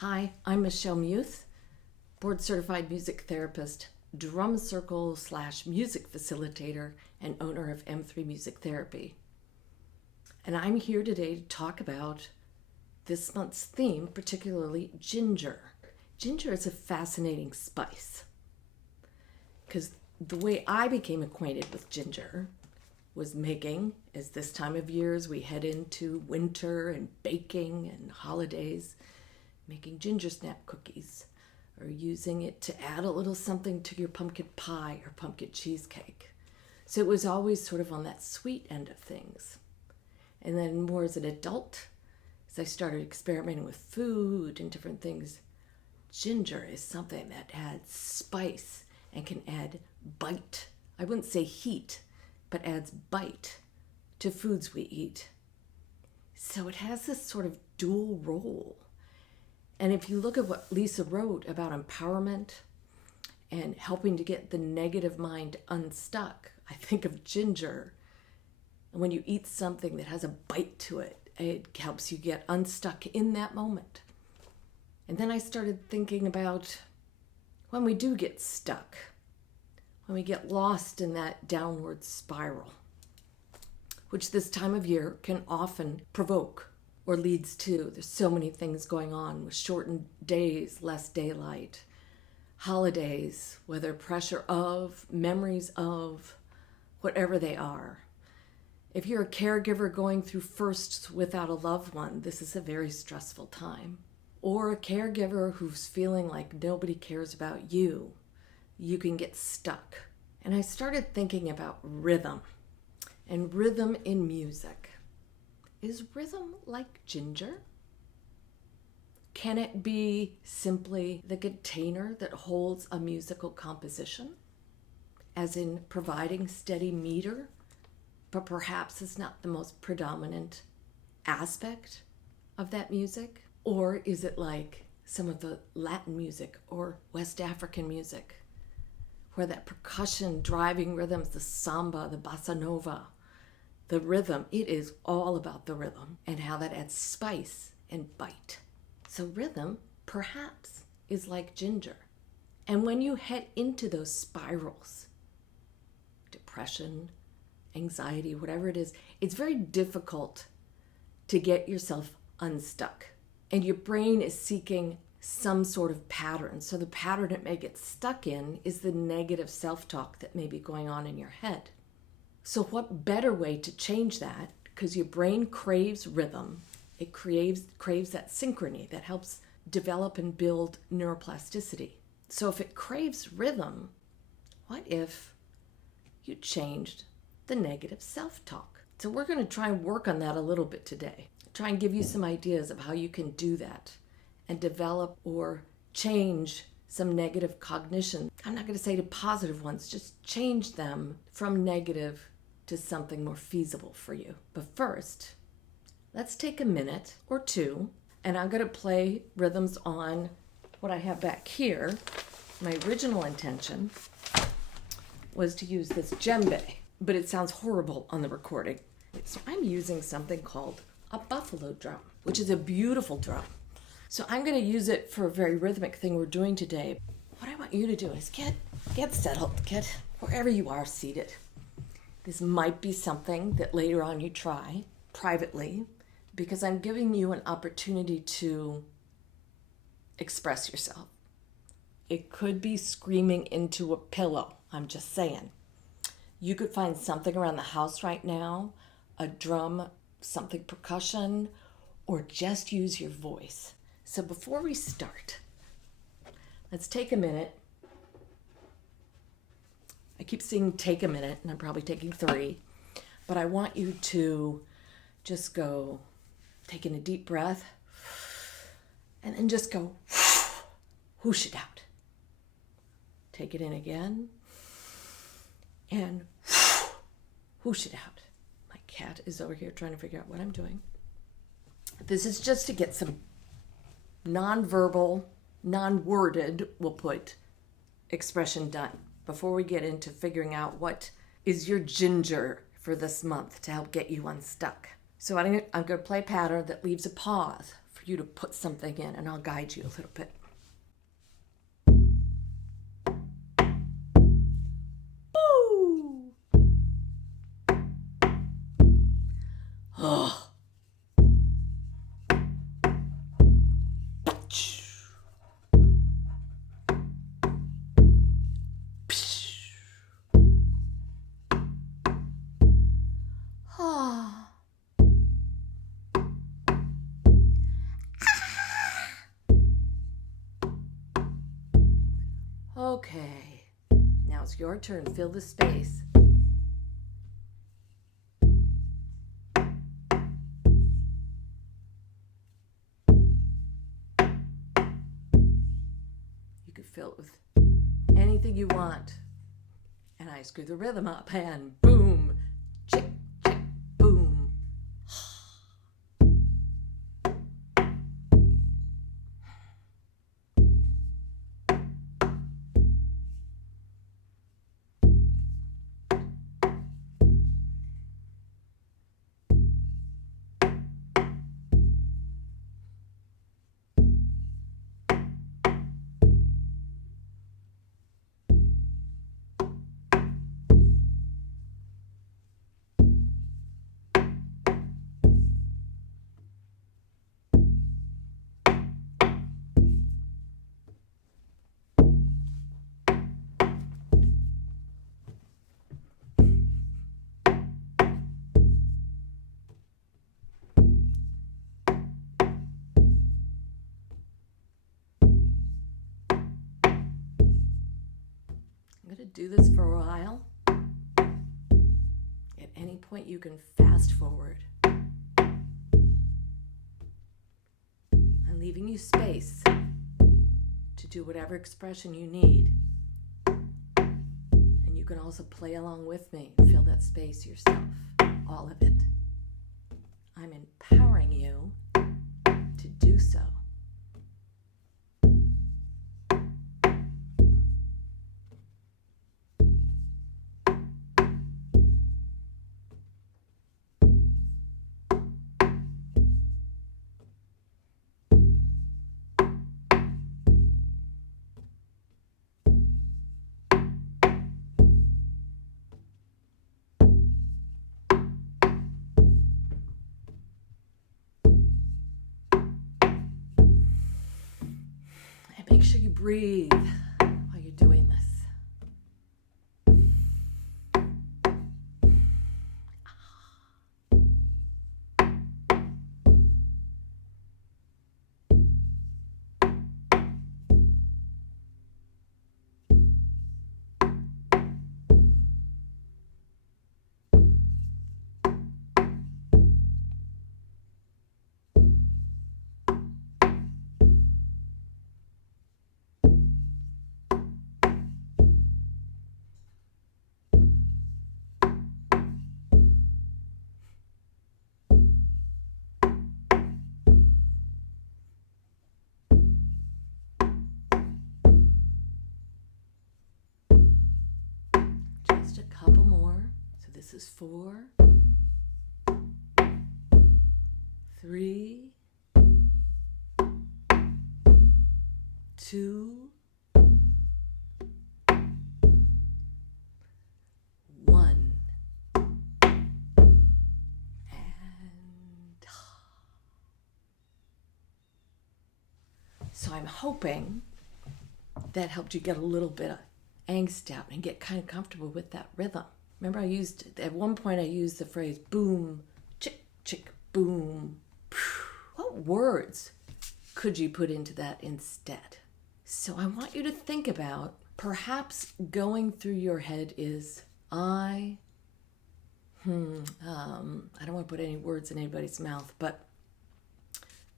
Hi, I'm Michelle Muth, board certified music therapist, drum circle / music facilitator, and owner of M3 Music Therapy. And I'm here today to talk about this month's theme, particularly ginger. Ginger is a fascinating spice because the way I became acquainted with ginger was making, as this time of year as we head into winter and baking and holidays, making ginger snap cookies or using it to add a little something to your pumpkin pie or pumpkin cheesecake. So it was always sort of on that sweet end of things. And then more as an adult, as I started experimenting with food and different things, ginger is something that adds spice and can add bite. I wouldn't say heat, but adds bite to foods we eat. So it has this sort of dual role. And if you look at what Lisa wrote about empowerment and helping to get the negative mind unstuck, I think of ginger. And when you eat something that has a bite to it, it helps you get unstuck in that moment. And then I started thinking about when we do get stuck, when we get lost in that downward spiral, which this time of year can often provoke or leads to. There's so many things going on with shortened days, less daylight, holidays, whether pressure of, memories of, whatever they are. If you're a caregiver going through firsts without a loved one, this is a very stressful time. Or a caregiver who's feeling like nobody cares about you, you can get stuck. And I started thinking about rhythm and rhythm in music. Is rhythm like ginger? Can it be simply the container that holds a musical composition, as in providing steady meter, but perhaps it's not the most predominant aspect of that music? Or is it like some of the Latin music or West African music, where that percussion driving rhythms, the samba, the bossa nova, the rhythm, it is all about the rhythm and how that adds spice and bite. So rhythm, perhaps, is like ginger. And when you head into those spirals, depression, anxiety, whatever it is, it's very difficult to get yourself unstuck. And your brain is seeking some sort of pattern. So the pattern it may get stuck in is the negative self-talk that may be going on in your head. So what better way to change that? Because your brain craves rhythm. It craves that synchrony that helps develop and build neuroplasticity. So if it craves rhythm, what if you changed the negative self-talk? So we're going to try and work on that a little bit today. Try and give you some ideas of how you can do that and develop or change some negative cognition. I'm not going to say to positive ones, just change them from negative to something more feasible for you. But first, let's take a minute or two, and I'm going to play rhythms on what I have back here. My original intention was to use this djembe, but it sounds horrible on the recording. So I'm using something called a buffalo drum, which is a beautiful drum. So I'm going to use it for a very rhythmic thing we're doing today. What I want you to do is get settled, get wherever you are seated. This might be something that later on you try privately, because I'm giving you an opportunity to express yourself. It could be screaming into a pillow, I'm just saying. You could find something around the house right now, a drum, something percussion, or just use your voice. So before we start, let's take a minute. I keep saying take a minute, and I'm probably taking 3, but I want you to just go taking a deep breath and then just go whoosh it out. Take it in again and whoosh it out. My cat is over here trying to figure out what I'm doing. This is just to get some non-verbal, non-worded, we'll put, expression done before we get into figuring out what is your ginger for this month to help get you unstuck. So I'm going to play a pattern that leaves a pause for for you to put something in, and I'll guide you a little bit. Boo! Oh. Okay, now it's your turn. Fill the space. You could fill it with anything you want. And I screw the rhythm up and boom, chick, chick, boom. I'm going to do this for a while. At any point you can fast forward. I'm leaving you space to do whatever expression you need. And you can also play along with me. Fill that space yourself. All of it. I'm empowering you to do so. Make sure you breathe while you're doing this. Just a couple more. So this is 4, 3, 2, 1. So I'm hoping that helped you get a little bit of angst out and get kind of comfortable with that rhythm. Remember at one point I used the phrase boom, chick, chick, boom. What words could you put into that instead? So I want you to think about, perhaps going through your head is, I don't want to put any words in anybody's mouth, but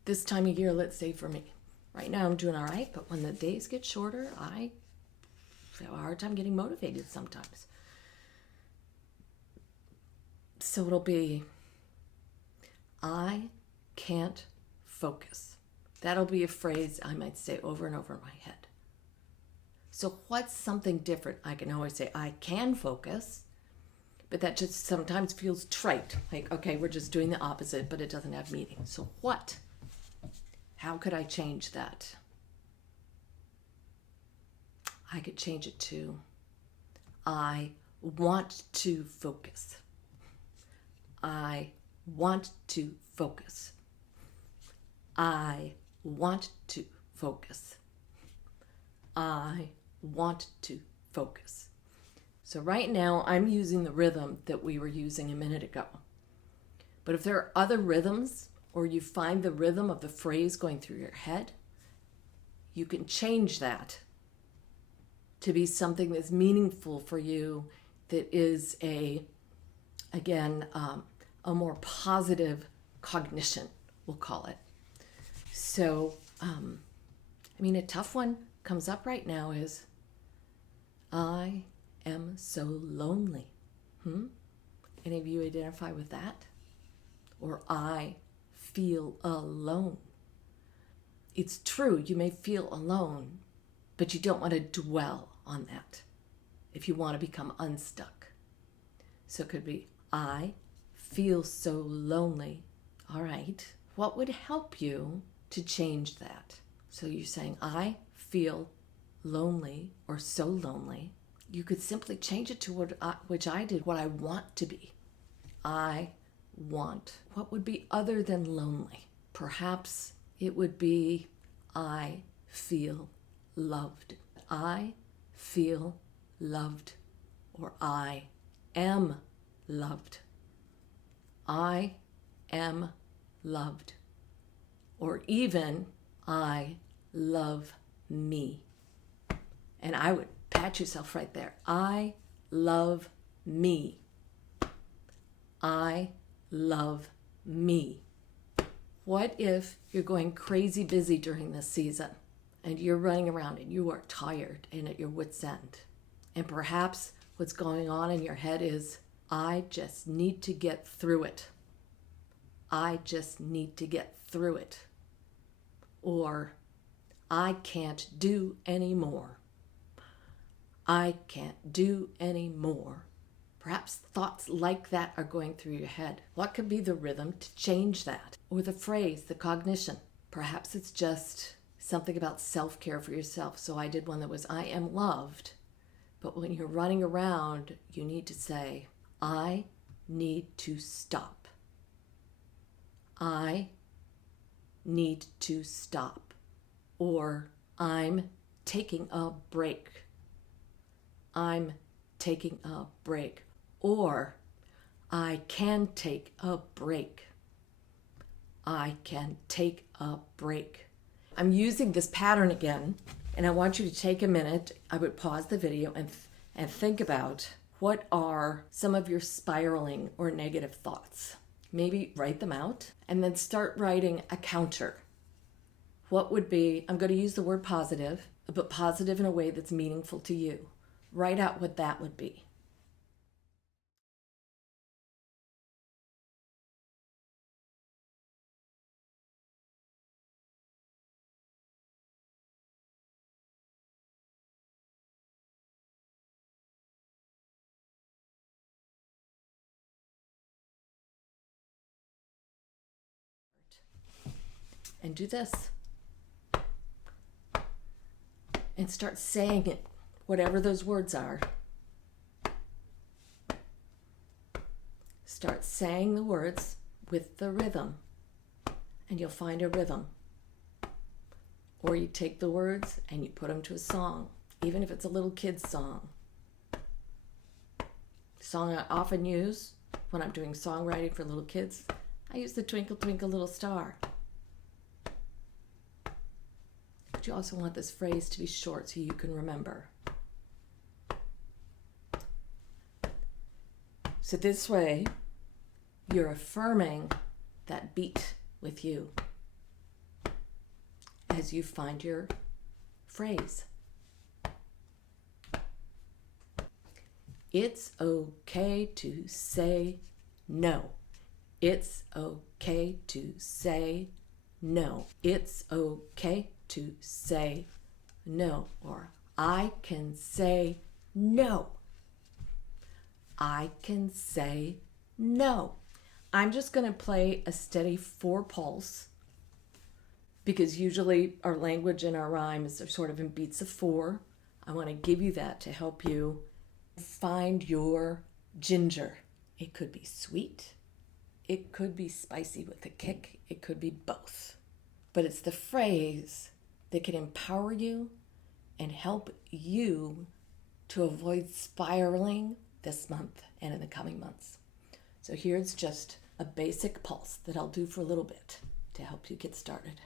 this time of year, let's say for me, right now I'm doing all right, but when the days get shorter, I have a hard time getting motivated sometimes. So it'll be, I can't focus. That'll be a phrase I might say over and over in my head. So what's something different? I can always say, I can focus, but that just sometimes feels trite. Like, okay, we're just doing the opposite, but it doesn't have meaning. So what How could I change that? I could change it to, I want to focus. I want to focus. I want to focus. I want to focus. So right now I'm using the rhythm that we were using a minute ago. But if there are other rhythms, or you find the rhythm of the phrase going through your head, you can change that to be something that's meaningful for you, that is a more positive cognition, we'll call it. So, a tough one comes up right now is, I am so lonely. Any of you identify with that? Or I feel alone. It's true, you may feel alone, but you don't want to dwell on that if you want to become unstuck. So it could be, I feel so lonely. All right, what would help you to change that? So you're saying, I feel lonely or so lonely. You could simply change it to which I did, what I want to be. I want. What would be other than lonely? Perhaps it would be, I feel loved. I feel loved, or I am loved. I am loved. Or even, I love me. And I would pat yourself right there. I love me. I love me. What if you're going crazy busy during this season and you're running around and you are tired and at your wit's end? And perhaps what's going on in your head is, I just need to get through it. I just need to get through it. Or, I can't do any more. I can't do any more. Perhaps thoughts like that are going through your head. What could be the rhythm to change that? Or the phrase, the cognition. Perhaps it's just something about self-care for yourself. So I did one that was, I am loved. But when you're running around, you need to say, I need to stop. I need to stop. Or, I'm taking a break. I'm taking a break. Or, I can take a break. I can take a break. I'm using this pattern again, and I want you to take a minute. I would pause the video and think about, what are some of your spiraling or negative thoughts? Maybe write them out and then start writing a counter. What would be, I'm going to use the word positive, but positive in a way that's meaningful to you. Write out what that would be. And do this. And start saying it, whatever those words are. Start saying the words with the rhythm, and you'll find a rhythm. Or you take the words and you put them to a song, even if it's a little kid's song. Song I often use when I'm doing songwriting for little kids, I use the Twinkle Twinkle Little Star. But you also want this phrase to be short so you can remember. So this way, you're affirming that beat with you as you find your phrase. It's okay to say no. It's okay to say no. It's okay to say no. Or, I can say no. I can say no. I'm just going to play a steady 4 pulse because usually our language and our rhyme is sort of in beats of 4. I want to give you that to help you find your ginger. It could be sweet. It could be spicy with a kick. It could be both. But it's the phrase that can empower you and help you to avoid spiraling this month and in the coming months. So here's just a basic pulse that I'll do for a little bit to help you get started.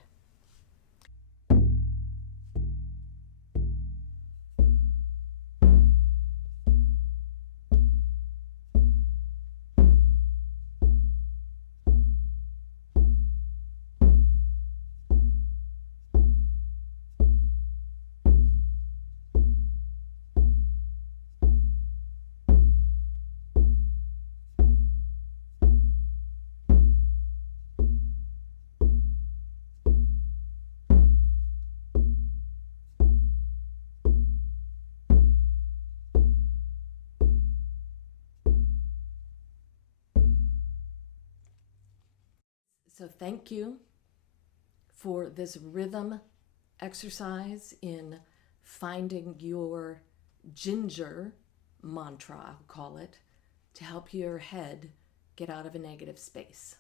So thank you for this rhythm exercise in finding your ginger mantra, I'll call it, to help your head get out of a negative space.